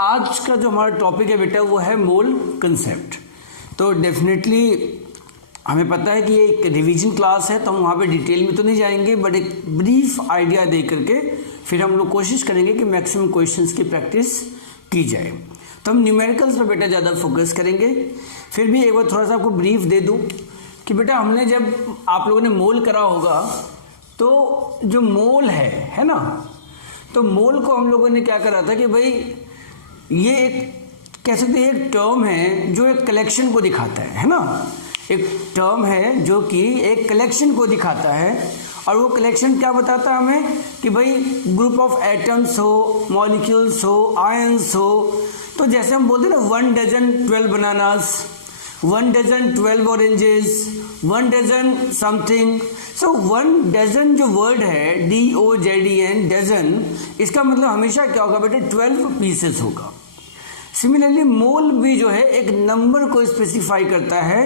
आज का जो हमारा टॉपिक है बेटा वो है मोल कंसेप्ट। तो डेफिनेटली हमें पता है कि ये एक रिवीजन क्लास है, तो हम वहाँ पे डिटेल में तो नहीं जाएंगे, बट एक ब्रीफ आइडिया दे करके फिर हम लोग कोशिश करेंगे कि मैक्सिमम क्वेश्चंस की प्रैक्टिस की जाए। तो हम न्यूमेरिकल्स पर बेटा ज़्यादा फोकस करेंगे। फिर भी एक बार थोड़ा सा आपको ब्रीफ दे दूँ कि बेटा हमने जब आप लोगों ने मोल करा होगा तो जो मोल है ना, तो मोल को हम लोगों ने क्या करा था कि भाई ये एक कह सकते हैं एक टर्म है जो एक कलेक्शन को दिखाता है ना, एक टर्म है जो कि एक कलेक्शन को दिखाता है। और वो कलेक्शन क्या बताता है हमें कि भाई ग्रुप ऑफ एटम्स हो, मॉलिक्यूल्स हो, आयंस हो। तो जैसे हम बोलते हैं ना 1 dozen 12 bananas, 1 dozen 12 oranges, 1 dozen something. So 1 dozen जो वर्ड है DOZN डजन, इसका मतलब हमेशा क्या होगा बेटा 12 पीसेस होगा। सिमिलरली मोल भी जो है एक नंबर को स्पेसिफाई करता है।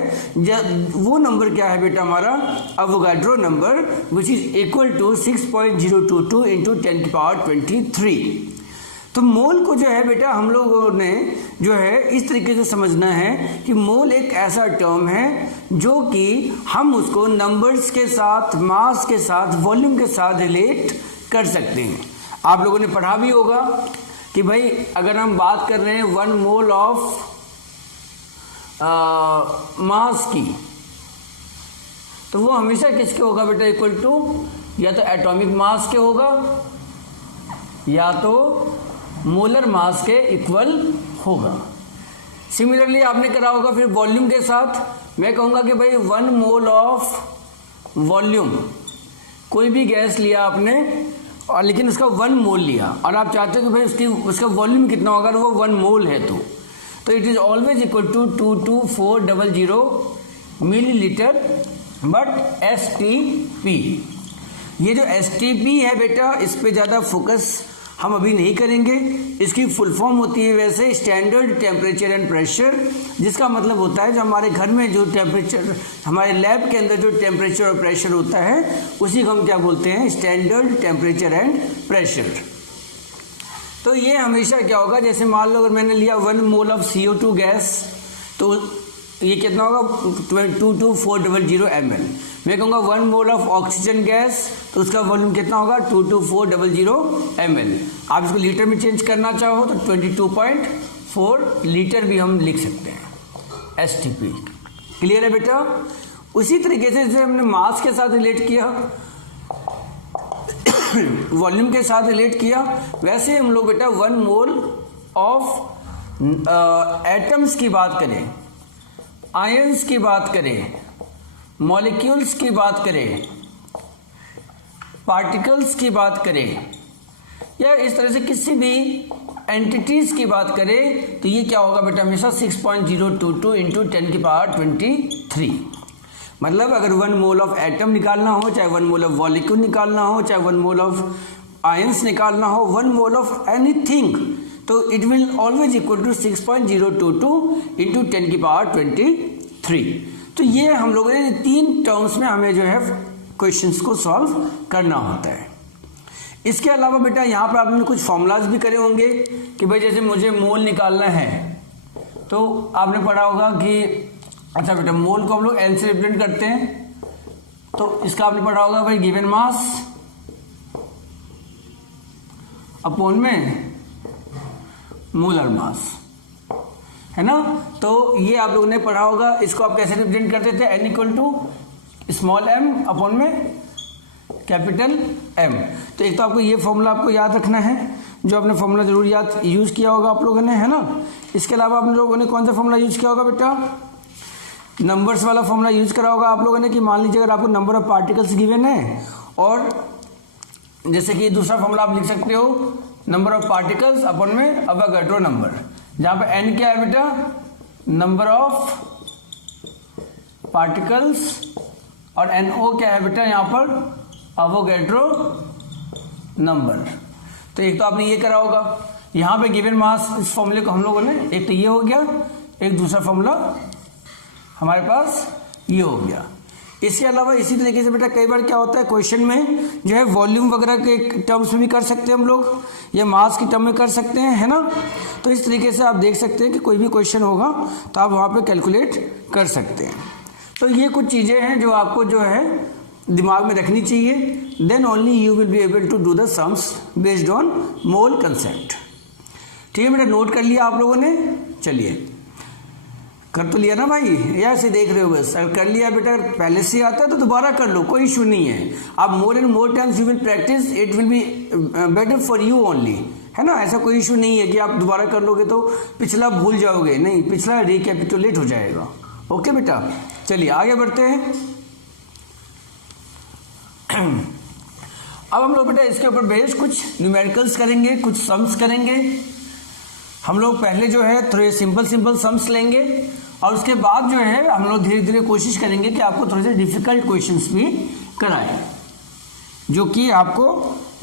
वो नंबर क्या है बेटा हमारा Avogadro number, which is equal to 6.022 into 10 की पावर 23। तो मोल को जो है बेटा हम लोगों ने जो है इस तरीके से समझना है कि मोल एक ऐसा टर्म है जो कि हम उसको नंबर्स के साथ, मास के साथ, वॉल्यूम के साथ रिलेट कर सकते हैं। आप लोगों ने पढ़ा भी होगा कि भाई अगर हम बात कर रहे हैं 1 मोल ऑफ मास की, तो वो हमेशा किसके होगा बेटा इक्वल टू या तो एटॉमिक मास के होगा या तो मोलर मास के इक्वल होगा। सिमिलरली आपने करा होगा फिर वॉल्यूम के साथ। मैं कहूंगा कि भाई 1 मोल ऑफ वॉल्यूम, कोई भी गैस लिया आपने और लेकिन उसका 1 मोल लिया और आप चाहते हो कि भाई उसका वॉल्यूम कितना होगा, वो 1 मोल है तो it is always equal to 22400 millilitre but STP। ये जो STP है बेटा इस पे ज़्यादा फोकस हम अभी नहीं करेंगे। इसकी फुल फॉर्म होती है वैसे स्टैंडर्ड टेम्परेचर एंड प्रेशर, जिसका मतलब होता है जो हमारे घर में जो टेम्परेचर, हमारे लैब के अंदर जो टेम्परेचर और प्रेशर होता है उसी को हम क्या बोलते हैं स्टैंडर्ड टेम्परेचर एंड प्रेशर। तो ये हमेशा क्या होगा, जैसे मान लो अगर मैंने लिया 1 मोल ऑफ CO2 गैस, तो ये कितना होगा 22400 ml। मैं कहूँगा 1 मोल ऑफ ऑक्सीजन गैस, तो उसका वॉल्यूम कितना होगा 22400 ml। आप इसको लीटर में चेंज करना चाहो तो 22.4 लीटर भी हम लिख सकते हैं STP। क्लियर है बेटा? उसी तरीके से जैसे हमने मास के साथ रिलेट किया, वॉल्यूम के साथ रिलेट किया, वैसे हम लोग बेटा 1 मोल ऑफ एटम्स की बात करें, आयंस की बात करें, मॉलिक्यूल्स की बात करें, पार्टिकल्स की बात करें, या इस तरह से किसी भी एंटिटीज की बात करें, तो ये क्या होगा बेटा हमेशा 6.022 इंटू 10 की पावर 23। मतलब अगर 1 मोल ऑफ एटम निकालना हो, चाहे 1 मोल ऑफ मॉलिक्यूल निकालना हो, चाहे 1 मोल ऑफ आयंस निकालना हो, 1 मोल ऑफ एनीथिंग, तो it will always equal to 6.022 into 10 की पावर 23। तो ये हम लोगों ने 3 टर्म्स में हमें जो है क्वेश्चंस को सॉल्व करना होता है। इसके अलावा बेटा यहाँ पर आपने कुछ फॉर्मूलाज भी करे होंगे कि भाई जैसे मुझे मोल निकालना है, तो आपने पढ़ा होगा कि अच्छा बेटा मोल को हम लोग N से रिप्रेजेंट करते हैं, तो इसका आपने पढ़ा होगा भाई गिवन मास अपॉन में मोलर मास, है ना। तो ये आप लोगों ने पढ़ा होगा। इसको आप कैसे रिप्रेजेंट करते थे, N equal to small m upon में कैपिटल M। तो एक तो आपको ये फॉर्मूला आपको याद रखना है, जो आपने फॉर्मूला जरूर याद यूज किया होगा आप लोगों ने, है ना। इसके अलावा आप लोगों ने कौन सा फॉर्मूला यूज किया होगा बेटा, नंबर्स वाला फॉर्मूला यूज करा होगा आप लोगों ने कि मान लीजिए अगर आपको नंबर ऑफ पार्टिकल्स गिवन है, और जैसे कि दूसरा फॉर्मूला आप लिख सकते हो नंबर ऑफ पार्टिकल्स अपॉन में अवोगाड्रो नंबर, जहां पे N क्या है बेटा नंबर ऑफ पार्टिकल्स और NO क्या है बेटा यहाँ पर अवोगाड्रो नंबर। तो एक तो आपने ये करा होगा, यहाँ पे गिवन मास, इस फॉर्मूले को हम लोगों ने, एक तो ये हो गया, एक दूसरा फॉर्मूला हमारे पास ये हो गया। इसके अलावा इसी तरीके से बेटा कई बार क्या होता है क्वेश्चन में जो है वॉल्यूम वगैरह के टर्म्स में भी कर सकते हैं हम लोग, या मास की टर्म में कर सकते हैं, है ना। तो इस तरीके से आप देख सकते हैं कि कोई भी क्वेश्चन होगा तो आप वहाँ पे कैलकुलेट कर सकते हैं। तो ये कुछ चीज़ें हैं जो आपको जो है दिमाग में रखनी चाहिए, then only you will be able to do the sums based on mole concept. ठीक है बेटा, नोट कर लिया आप लोगों ने? चलिए, कर तो लिया ना भाई, या ऐसे देख रहे हो बस? अगर कर लिया बेटा, पहले से आता है तो दोबारा कर लो, कोई इशू नहीं है। आप more and more times you will practice, it will be better for you only, है ना। ऐसा कोई इशू नहीं है कि आप दोबारा कर लोगे तो पिछला भूल जाओगे, नहीं, पिछला रिकैपिटुलेट हो जाएगा। ओके बेटा, चलिए आगे बढ़ते हैं। अब हम लोग बेटा इसके ऊपर बेस्ड कुछ न्यूमेरिकल्स करेंगे, कुछ सम्स करेंगे। हम लोग पहले जो है थोड़े सिंपल सम्स लेंगे और उसके बाद जो है हम लोग धीरे धीरे कोशिश करेंगे कि आपको थोड़े से डिफिकल्ट क्वेश्चंस भी कराएं, जो कि आपको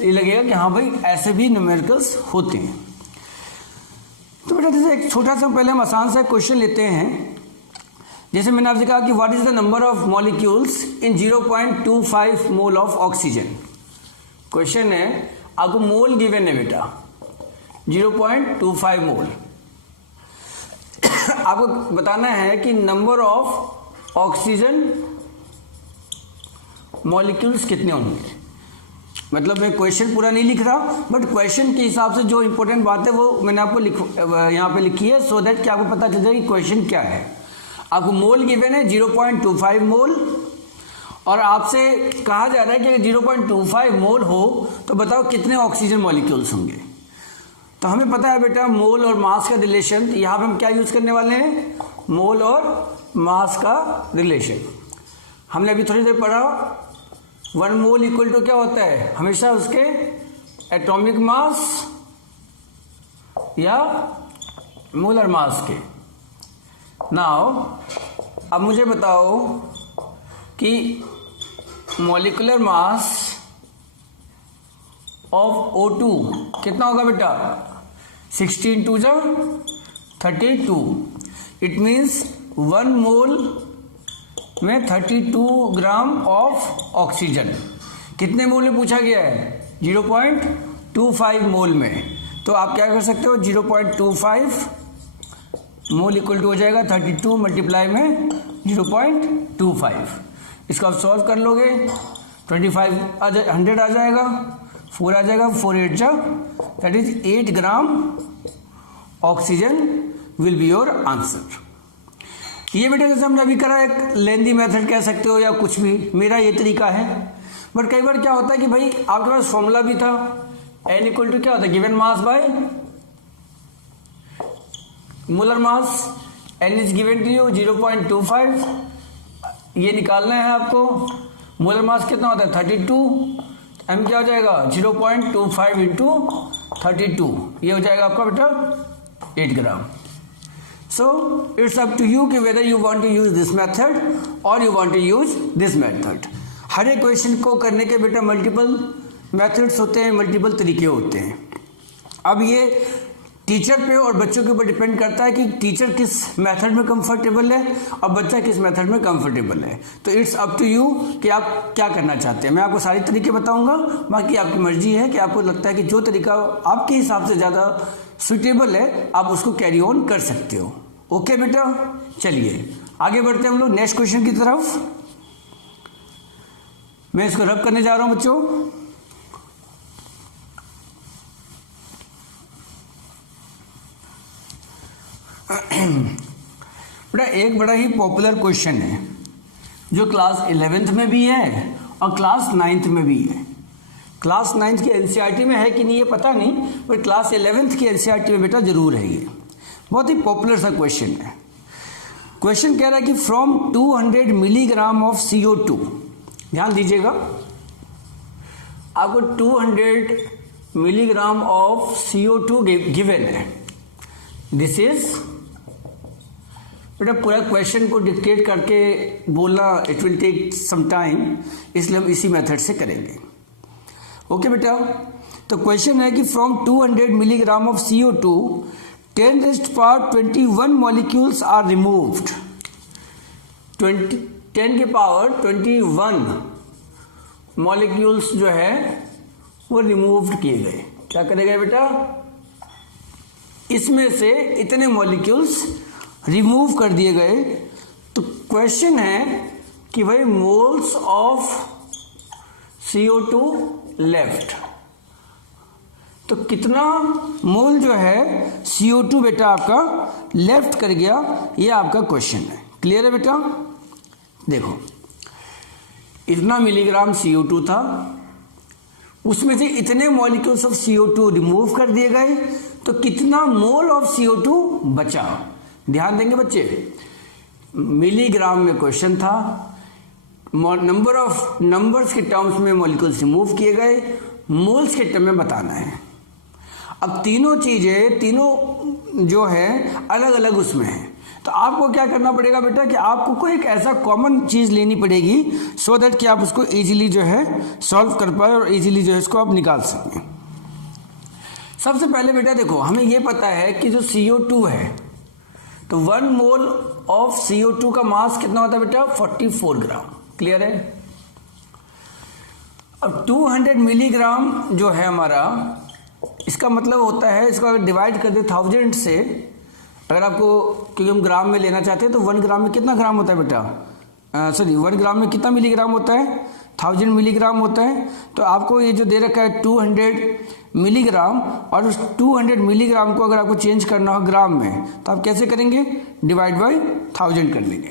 ये लगेगा कि हाँ भाई ऐसे भी न्यूमेरिकल्स होते हैं। तो बेटा जैसे एक छोटा सा पहले हम आसान सा क्वेश्चन लेते हैं। जैसे मैंने आपसे कहा कि what is the number of molecules in 0.25 mole of oxygen. Question है, आपको मोल गिवन है बेटा 0.25 मोल। आपको बताना है कि नंबर ऑफ ऑक्सीजन मॉलिक्यूल्स कितने होंगे। मतलब मैं क्वेश्चन पूरा नहीं लिख रहा, बट क्वेश्चन के हिसाब से जो इंपॉर्टेंट बात है वो मैंने आपको यहाँ पे लिखी है, सो दैट कि आपको पता चल जाए कि क्वेश्चन क्या है। आपको मोल गिवन है 0.25 मोल और आपसे कहा जा रहा है कि अगर 0.25 मोल हो तो बताओ कितने ऑक्सीजन मॉलिक्यूल्स होंगे। तो हमें पता है बेटा मोल और मास का रिलेशन, यहाँ पे हम क्या यूज करने वाले हैं, मोल और मास का रिलेशन। हमने अभी थोड़ी देर पढ़ा 1 मोल इक्वल टू क्या होता है, हमेशा उसके एटॉमिक मास या मोलर मास के। नाउ अब मुझे बताओ कि मॉलिक्यूलर मास ऑफ O2 कितना होगा बेटा, 16 2 जा 32। इट मीन्स 1 मोल में 32 ग्राम ऑफ ऑक्सीजन। कितने मोल में पूछा गया है, 0.25 मोल में। तो आप क्या कर सकते हो, 0.25 मोल इक्वल टू हो जाएगा 32 मल्टीप्लाई में 0.25। इसको आप सॉल्व कर लोगे, 25 100 आ जाएगा, 4 आ जाएगा, 4 8 जा, that is 8 gram oxygen will be your answer. ये बेटा जैसे हमने अभी करा, एक लेंदी मेथड कह सकते हो या कुछ भी, मेरा ये तरीका है। बट कई बार क्या होता है कि भाई आपके पास फॉर्मूला भी था, n इक्वल टू क्या होता है, given mass by molar mass. n is given to you 0.25, ये निकालना है आपको। मोलर मास कितना होता है 32, m क्या हो जाएगा 0.25 इंटू 32, ये हो जाएगा आपका बेटा 8 ग्राम। So it's up to you कि whether you want to use this method or you want to use this method। हर एक क्वेश्चन को करने के बेटा मल्टीपल मेथड्स होते हैं, मल्टीपल तरीके होते हैं। अब ये टीचर पे और बच्चों के ऊपर डिपेंड करता है कि टीचर किस मेथड में कंफर्टेबल है और बच्चा किस मेथड में कंफर्टेबल है। तो इट्स अप टू यू कि आप क्या करना चाहते हैं। मैं आपको सारे तरीके बताऊंगा, बाकी आपकी मर्जी है कि आपको लगता है कि जो तरीका आपके हिसाब से ज़्यादा सुटेबल है आप उसको कैरी ऑन कर सकते हो। ओके बेटा, चलिए आगे बढ़ते हैं हम लोग नेक्स्ट क्वेश्चन की तरफ। मैं इसको रब करने जा रहा हूं बच्चों। बेटा एक बड़ा ही पॉपुलर क्वेश्चन है जो क्लास 11th में भी है और क्लास 9th में भी है। क्लास 9th की एनसीईआरटी में है कि नहीं ये पता नहीं, पर क्लास 11th की एनसीईआरटी में बेटा जरूर है। ये बहुत ही पॉपुलर सा क्वेश्चन है। क्वेश्चन कह रहा है कि फ्रॉम 200 मिलीग्राम ऑफ CO2, ध्यान दीजिएगा, आपको 200 मिलीग्राम ऑफ CO2 गिवन है। दिस इज बेटा पूरा क्वेश्चन को डिक्टेट करके बोलना it will take some time, इसलिए हम इसी मेथड से करेंगे। ओके बेटा, तो क्वेश्चन है कि from 200 milligram of CO2 10 raised power 21 molecules are removed। 10 की पावर 21 मॉलिक्यूल्स जो है वो रिमूव किए गए। क्या करे गए बेटा? इसमें से इतने मॉलिक्यूल्स रिमूव कर दिए गए। तो क्वेश्चन है कि भाई मोल्स ऑफ CO2 लेफ्ट, तो कितना मोल जो है CO2 बेटा आपका लेफ्ट कर गया, ये आपका क्वेश्चन है। क्लियर है बेटा? देखो, इतना मिलीग्राम CO2 था, उसमें से इतने मॉलिक्यूल्स ऑफ CO2 रिमूव कर दिए गए, तो कितना मोल ऑफ CO2 बचा? ध्यान देंगे बच्चे, मिलीग्राम में क्वेश्चन था, नंबर्स के टर्म्स में मॉलिक्यूल्स रिमूव किए गए, मोल्स के टर्म में बताना है। अब तीनों चीजें, तीनों जो है अलग अलग उसमें है, तो आपको क्या करना पड़ेगा बेटा कि आपको कोई एक ऐसा कॉमन चीज लेनी पड़ेगी सो दैट कि आप उसको इजीली जो है सॉल्व कर पाए और इजीली जो है इसको आप निकाल सकें। सबसे पहले बेटा देखो, हमें यह पता है कि जो CO2 है, तो 1 मोल ऑफ CO2 का मास कितना होता है बेटा? 44 ग्राम। क्लियर है? अब 200 मिलीग्राम जो है हमारा, इसका मतलब होता है, इसको अगर डिवाइड कर दे 1000 से, अगर आपको, क्योंकि हम ग्राम में लेना चाहते हैं, तो 1 ग्राम में कितना ग्राम होता है बेटा? 1 ग्राम में कितना मिलीग्राम होता है? 1000 मिलीग्राम होता है। तो आपको ये जो दे रखा है 200 मिलीग्राम, और उस 200 मिलीग्राम को अगर आपको चेंज करना हो ग्राम में, तो आप कैसे करेंगे? डिवाइड बाई 1000 कर लेंगे,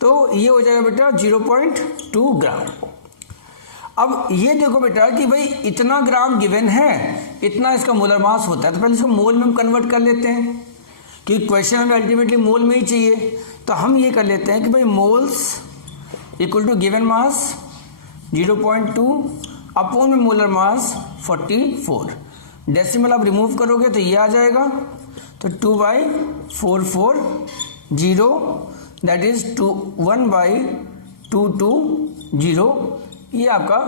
तो ये हो जाएगा बेटा 0.2 ग्राम। अब ये देखो बेटा कि भाई इतना ग्राम गिवन है, इतना इसका मोलर मास होता है, तो पहले इसको मोल में हम कन्वर्ट कर लेते हैं, क्योंकि क्वेश्चन हमें अल्टीमेटली मोल में ही चाहिए। तो हम ये कर लेते हैं कि भाई moles equal to given mass 0.2 upon में मोलर मास 44। डेसिमल आप रिमूव करोगे तो ये आ जाएगा, तो 2/440, दैट इज 1/220, ये आपका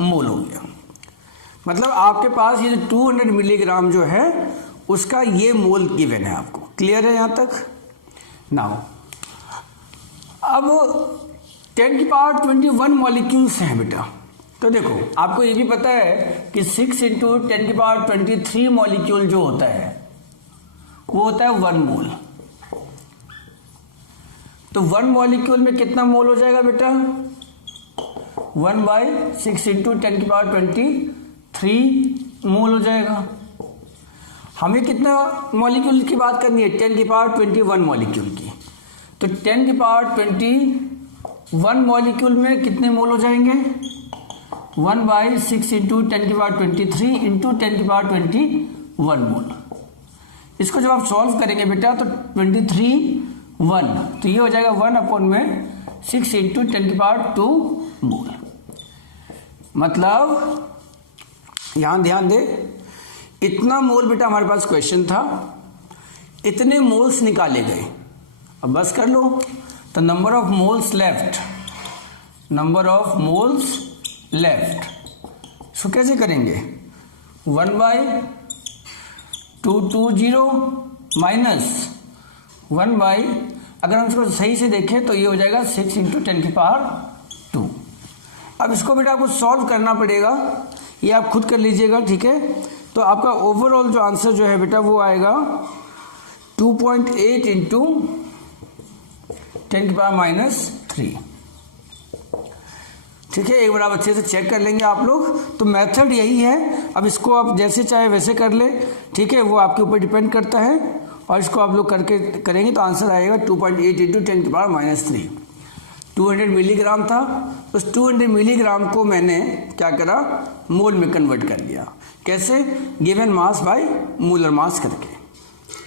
मोल हो गया। मतलब आपके पास ये 200 मिलीग्राम जो है उसका ये मोल गिवन है आपको। क्लियर है यहां तक? नाउ अब 10 की पावर 21 मॉलिक्यूल्स हैं बेटा, तो देखो आपको ये भी पता है कि 6 × 10 की पावर 23 मॉलिक्यूल जो होता है वो होता है 1 मोल। तो 1 मॉलिक्यूल में कितना मोल हो जाएगा बेटा? 1/6 × 10 की पावर 23 मोल हो जाएगा। हमें कितना मॉलिक्यूल की बात करनी है? 10 की पावर 21 मॉलिक्यूल की। तो 10 की पावर 21 मॉलिक्यूल में कितने मोल हो जाएंगे? 1/6 × 10 की पावर 23 × 10 की पावर 21 मोल। इसको जब आप सॉल्व करेंगे बेटा तो 23 1, तो ये हो जाएगा 1/6 × 10 की पावर 2 मोल। मतलब यहां ध्यान दे, इतना मोल बेटा हमारे पास क्वेश्चन था, इतने मोल्स निकाले गए। अब बस कर लो, तो number of moles left, number of moles left, so कैसे करेंगे? 1/220 माइनस 1 बाई, अगर हम इसको सही से देखें तो ये हो जाएगा 6 × 10 की पावर 2। अब इसको बेटा आपको सॉल्व करना पड़ेगा, ये आप खुद कर लीजिएगा, ठीक है? तो आपका ओवरऑल जो आंसर जो है बेटा वो आएगा 2.8 × 10 की पावर -3। ठीक है, एक बार आप अच्छे से चेक कर लेंगे आप लोग। तो मेथड यही है, अब इसको आप जैसे चाहे वैसे कर ले, ठीक है, वो आपके ऊपर डिपेंड करता है। और इसको आप लोग करके करेंगे तो आंसर आएगा 2.8 × 10 की पावर -3। 200 मिलीग्राम था, उस 200 मिलीग्राम को मैंने क्या करा? मोल में कन्वर्ट कर लिया। कैसे? गिवन मास बाय मोलर मास करके।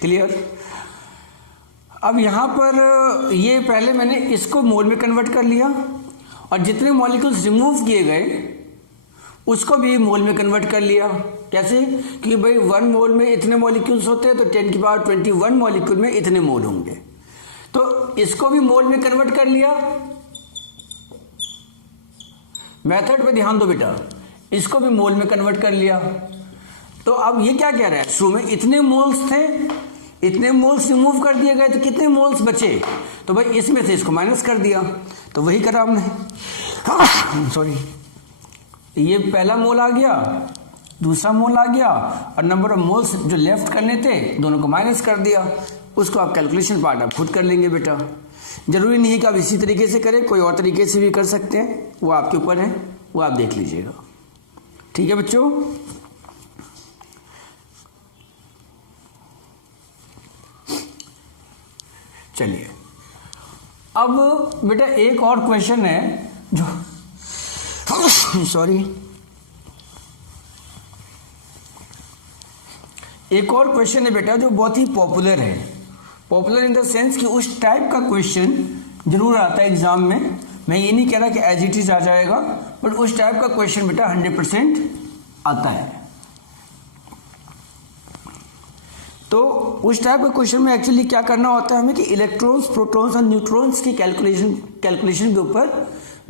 क्लियर? अब यहाँ पर ये पहले मैंने इसको मोल में कन्वर्ट कर लिया, और जितने मॉलिक्यूल्स रिमूव किए गए उसको भी मोल में कन्वर्ट कर लिया। कैसे? कि भाई 1 मोल में इतने मॉलिक्यूल्स होते हैं, तो 10 की पावर 21 मॉलिक्यूल में इतने मोल होंगे, तो इसको भी मोल में कन्वर्ट कर लिया। मेथड पे ध्यान दो बेटा, इसको भी मोल में कन्वर्ट कर लिया। तो अब ये क्या कह रहा है? शुरू में इतने मोल्स थे, इतने मोल्स रिमूव कर दिए गए तो कितने मोल्स बचे, तो भाई इसमें से इसको माइनस कर दिया, तो वही करा हमने। सॉरी, ये पहला मोल आ गया, दूसरा मोल आ गया, और नंबर ऑफ मोल्स जो लेफ्ट करने थे दोनों को माइनस कर दिया। उसको आप कैलकुलेशन पार्ट आप खुद कर लेंगे बेटा, जरूरी नहीं कि आप इसी तरीके से करें, कोई और तरीके से भी कर सकते हैं, वो आपके ऊपर है, वो आप देख लीजिएगा। ठीक है बच्चों, चलिए अब बेटा एक और क्वेश्चन है जो सॉरी, एक और क्वेश्चन है बेटा जो बहुत ही पॉपुलर है। पॉपुलर इन द सेंस कि उस टाइप का क्वेश्चन जरूर आता है एग्जाम में। मैं ये नहीं कह रहा कि एज इट इज आ जाएगा, बट उस टाइप का क्वेश्चन बेटा 100% आता है। तो उस टाइप का क्वेश्चन में एक्चुअली क्या करना होता है हमें कि इलेक्ट्रॉन्स, प्रोटॉन्स और न्यूट्रॉन्स की कैलकुलेशन के ऊपर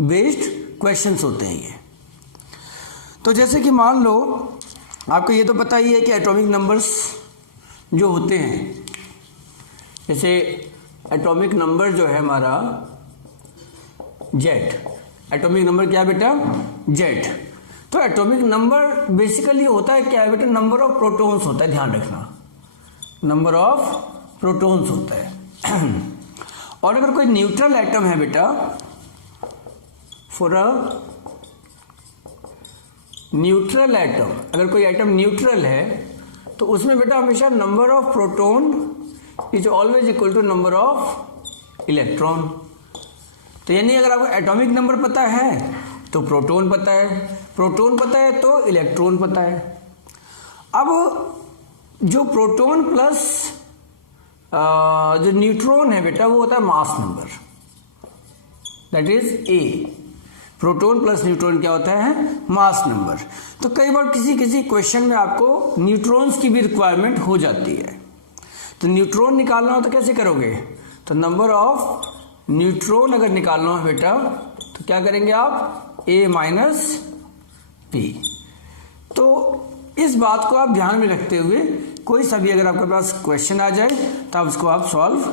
बेस्ड क्वेश्चंस होते हैं ये। तो जैसे कि मान लो आपको ये तो पता ही है कि एटॉमिक नंबर्स जो होते हैं, जैसे एटॉमिक नंबर जो है हमारा जेड, एटॉमिक नंबर क्या है बेटा, जेड। तो एटॉमिक नंबर बेसिकली होता है क्या है बेटा, नंबर ऑफ प्रोटॉन्स होता है, ध्यान रखना, नंबर ऑफ प्रोटॉन्स होता है। और अगर कोई न्यूट्रल एटम है बेटा, फॉर अ न्यूट्रल एटम, अगर कोई एटम न्यूट्रल है तो उसमें बेटा हमेशा number of proton is always equal to number of electron. तो यानी अगर आपको एटॉमिक नंबर पता है तो प्रोटॉन पता है, प्रोटॉन पता है तो इलेक्ट्रॉन पता है। अब जो प्रोटॉन प्लस जो न्यूट्रॉन है बेटा वो होता है mass number, that is a. Proton plus neutron क्या होता है, मास नंबर। तो कई बार किसी क्वेश्चन में आपको न्यूट्रॉन्स की भी रिक्वायरमेंट हो जाती है, तो न्यूट्रॉन निकालना हो तो कैसे करोगे, तो नंबर ऑफ न्यूट्रॉन अगर निकालना हो बेटा तो क्या करेंगे आप, ए माइनस पी। तो इस बात को आप ध्यान में रखते हुए कोई सा भी अगर आपके पास क्वेश्चन आ जाए तो आप उसको आप सॉल्व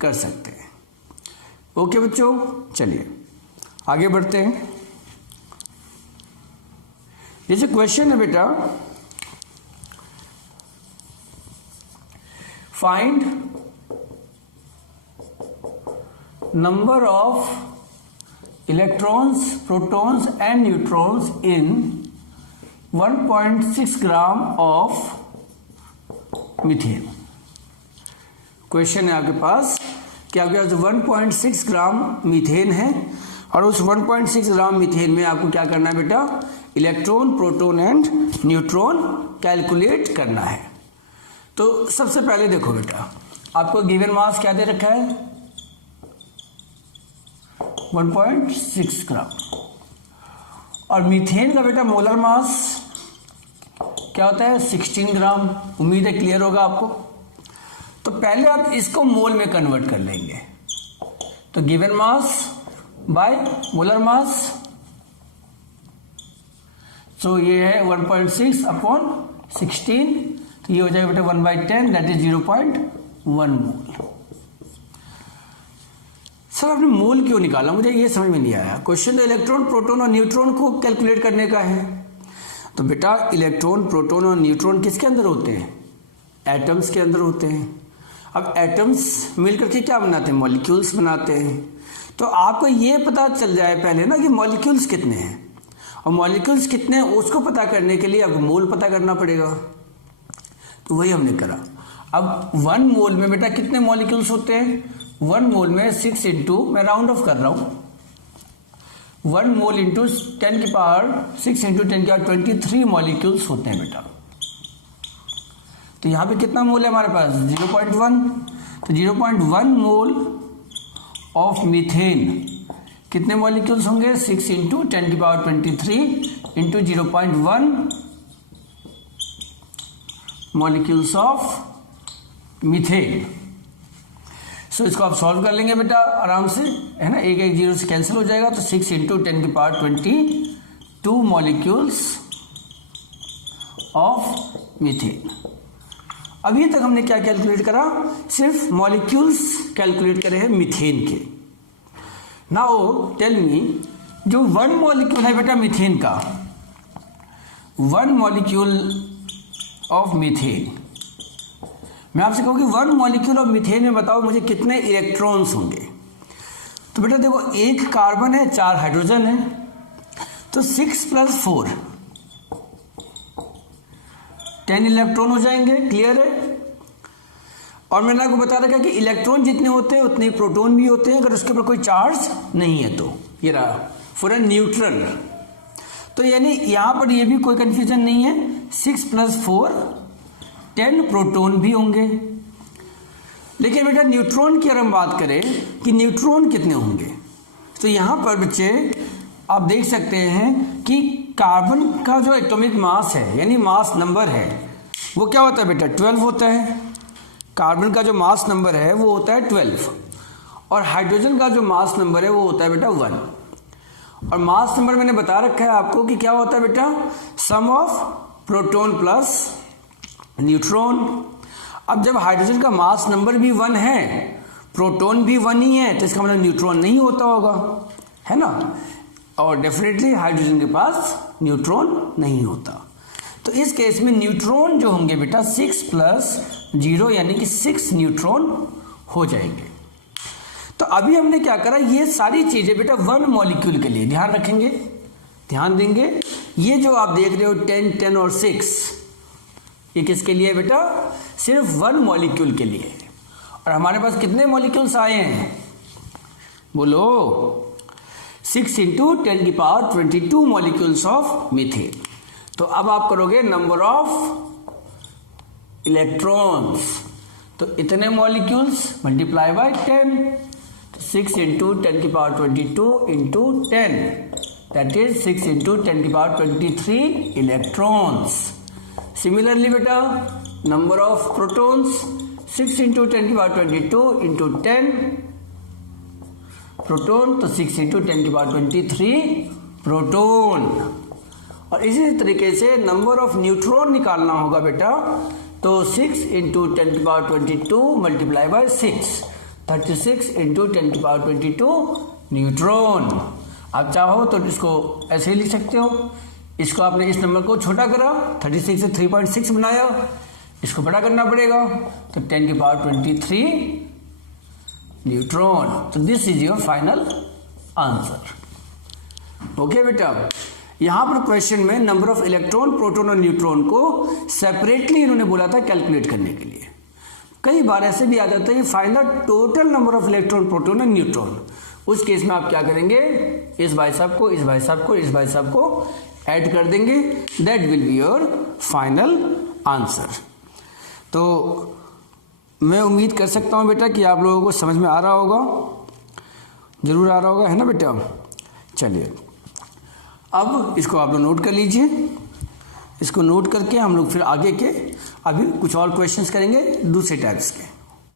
कर सकते हैं। ओके बच्चों, चलिए आगे बढ़ते हैं। जैसे क्वेश्चन है बेटा, find number of electrons, protons and neutrons in 1.6 gram of methane. Question है आपके पास कि आपके पास 1.6 ग्राम मीथेन है और उस 1.6 ग्राम मीथेन में आपको क्या करना है बेटा, electron, proton and neutron calculate करना है। तो सबसे पहले देखो बेटा, आपको गिवन मास क्या दे रखा है, 1.6 ग्राम, और मीथेन का बेटा मोलर मास क्या होता है, 16 ग्राम। उम्मीद है क्लियर होगा आपको। तो पहले आप इसको मोल में कन्वर्ट कर लेंगे, तो गिवन मास बाय मोलर मास, तो ये है 1.6 अपॉन 16, तो ये हो जाएगा बेटा 1/10, दैट इज 0.1 मोल। सर आपने मोल क्यों निकाला, मुझे ये समझ में नहीं आया। क्वेश्चन तो इलेक्ट्रॉन, प्रोटॉन और न्यूट्रॉन को कैलकुलेट करने का है। तो बेटा इलेक्ट्रॉन, प्रोटॉन और न्यूट्रॉन किसके अंदर होते हैं, एटम्स के अंदर होते हैं। अब एटम्स मिलकर के क्या बनाते हैं, मॉलिक्यूल्स बनाते हैं। तो आपको ये पता चल जाए पहले ना कि मॉलिक्यूल्स कितने हैं, और मॉलिक्यूल्स कितने हैं उसको पता करने के लिए आपको मोल पता करना पड़ेगा। तो वही हमने करा। अब 1 मोल में बेटा कितने मॉलिक्यूल्स होते हैं, 1 मोल में 6 इंटू, मैं राउंड ऑफ कर रहा हूं, 1 मोल इंटू 10 की पावर 6 इंटू 10 की पावर 23 मॉलिक्यूल्स होते हैं बेटा। तो यहां पे कितना मोल है हमारे पास, 0.1। तो 0.1 मोल ऑफ मीथेन कितने मॉलिक्यूल्स होंगे, 6 इंटू 10 की power 23 into 0.1 molecules of methane. So इसको आप सॉल्व कर लेंगे बेटा आराम से, है ना, एक एक जीरो से कैंसिल हो जाएगा। तो 6 इंटू 10 की पावर 22 मॉलिक्यूल्स ऑफ मीथेन। अभी तक हमने क्या कैलकुलेट करा, सिर्फ मॉलिक्यूल्स कैलकुलेट करे हैं मीथेन के। नाउ टेल मी, जो वन मॉलिक्यूल है बेटा मीथेन का, वन मॉलिक्यूल ऑफ मीथेन, मैं आपसे कहूँ कि वन मॉलिक्यूल ऑफ मीथेन में बताओ मुझे कितने इलेक्ट्रॉन्स होंगे। तो बेटा देखो, एक कार्बन है, 4 हाइड्रोजन है, तो 6 + 4 10 इलेक्ट्रॉन हो जाएंगे। क्लियर है? और मैंने आपको बता रखा कि इलेक्ट्रॉन जितने होते हैं उतने प्रोटॉन भी होते हैं, अगर उसके ऊपर कोई चार्ज नहीं है तो। ये रहा फॉर अ न्यूट्रल। तो यानी यहां पर ये भी कोई कंफ्यूजन नहीं है, 6 + 4 10 प्रोटॉन भी होंगे। लेकिन बेटा न्यूट्रॉन की अगर हम बात करें कि न्यूट्रॉन कितने होंगे, तो यहां पर बच्चे आप देख सकते हैं कि कार्बन का जो एटॉमिक मास है, यानी मास नंबर है, वो क्या होता है बेटा, 12 होता है। कार्बन का जो मास नंबर है वो होता है 12, और हाइड्रोजन का जो मास नंबर है वो होता है बेटा 1। और मास नंबर मैंने बता रखा है आपको कि क्या होता है बेटा, सम ऑफ प्रोटॉन प्लस न्यूट्रॉन। अब जब हाइड्रोजन का मास नंबर भी 1 है, प्रोटॉन भी 1 ही है, तो इसका मतलब न्यूट्रॉन नहीं होता होगा, है ना। और डेफिनेटली हाइड्रोजन के पास न्यूट्रॉन नहीं होता। तो इस केस में न्यूट्रॉन जो होंगे बेटा 6 + 0 यानी कि 6 न्यूट्रॉन हो जाएंगे। तो अभी हमने क्या करा, ये सारी चीजें बेटा वन मॉलिक्यूल के लिए ध्यान रखेंगे, ध्यान देंगे। ये जो आप देख रहे हो 10, 10 और 6, ये किसके लिए बेटा, सिर्फ वन मॉलिक्यूल के लिए। और हमारे पास कितने मॉलिक्यूल्स आए हैं, बोलो, 6 × 10⁻22 मॉलिक्यूल्स ऑफ मीथेन। तो अब आप करोगे नंबर ऑफ इलेक्ट्रॉन्स, तो इतने मॉलिक्यूल्स मल्टीप्लाई बाय 10, तो 6 × 10⁻22 × 10, दैट इज 6 × 10⁻23 इलेक्ट्रॉन्स। सिमिलरली बेटा नंबर ऑफ प्रोटॉन्स 6 × 10⁻22 × 10 प्रोटॉन, तो 6 × 10⁻23 प्रोटॉन। और इसी तरीके से नंबर ऑफ न्यूट्रॉन निकालना होगा बेटा, तो 6 × 10⁻22 मल्टीप्लाई बाय 6, 36 × 10⁻22 न्यूट्रॉन। आप चाहो तो इसको ऐसे ही लिख सकते हो, इसको आपने इस नंबर को छोटा करा, 36 से 3.6 बनाया, इसको बड़ा करना पड़ेगा, तो 10⁻23 न्यूट्रॉन। तो this is your final answer. Okay बेटा, यहां पर क्वेश्चन में नंबर ऑफ इलेक्ट्रॉन, प्रोटॉन और न्यूट्रॉन को सेपरेटली इन्होंने बोला था कैलकुलेट करने के लिए। कई बार ऐसे भी आ जाता है find the total number of electron, proton and neutron. उस केस में आप क्या करेंगे, इस भाई साहब को, इस भाई साहब को, इस भाई साहब को ऐड कर देंगे, that will be your final answer. तो मैं उम्मीद कर सकता हूं बेटा कि आप लोगों को समझ में आ रहा होगा, जरूर आ रहा होगा, है ना बेटा। चलिए अब इसको आप लोग नोट कर लीजिए, इसको नोट करके हम लोग फिर आगे के अभी कुछ और क्वेश्चंस करेंगे दूसरे टाइप्स के।